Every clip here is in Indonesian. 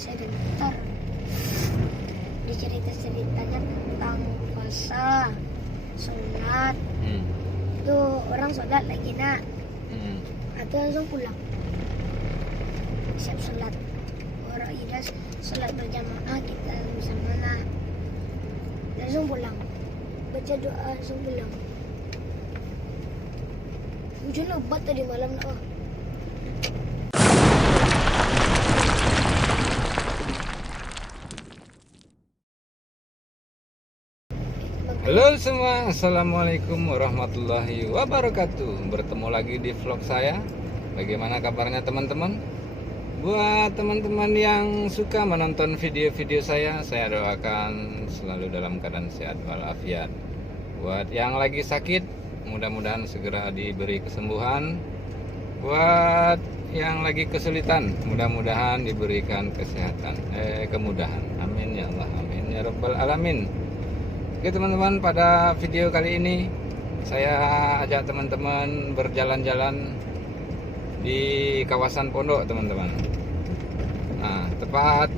saya ada motor. Di cerita-ceritanya tentang puasa, sholat. Itu orang sholat lagi nak, atau langsung pulang. Siap sholat. Orang idas sholat berjamaah kita bersama lah. Langsung pulang. Baca doa langsung pulang. Hujan lebat tadi malam nak. Halo semua, assalamualaikum warahmatullahi wabarakatuh. Bertemu lagi di vlog saya. Bagaimana kabarnya teman-teman? Buat teman-teman yang suka menonton video-video saya doakan selalu dalam keadaan sehat walafiat. Buat yang lagi sakit, mudah-mudahan segera diberi kesembuhan. Buat yang lagi kesulitan, mudah-mudahan diberikan kemudahan. Amin ya Allah, amin ya rabbal alamin. Oke teman-teman, pada video kali ini saya ajak teman-teman berjalan-jalan di kawasan Pondok teman-teman. Nah, tepat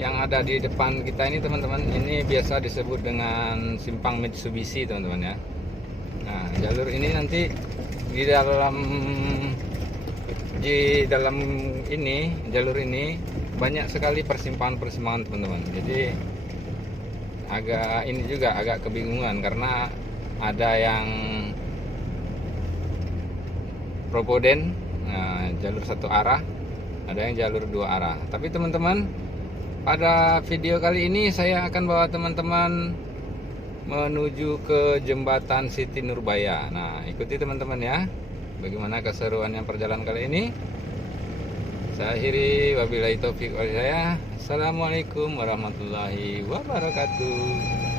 yang ada di depan kita ini teman-teman, ini biasa disebut dengan simpang Mitsubishi teman-teman ya. Nah, jalur ini nanti di dalam jalur ini banyak sekali persimpangan-persimpangan teman-teman. Jadi agak kebingungan karena ada yang propoden, jalur satu arah, ada yang jalur dua arah. Tapi teman-teman, pada video kali ini saya akan bawa teman-teman menuju ke jembatan Siti Nurbaya. Nah, ikuti teman-teman ya, bagaimana keseruannya perjalanan kali ini. Saya akhiri, wabillahi taufik walhidayah. Assalamualaikum warahmatullahi wabarakatuh.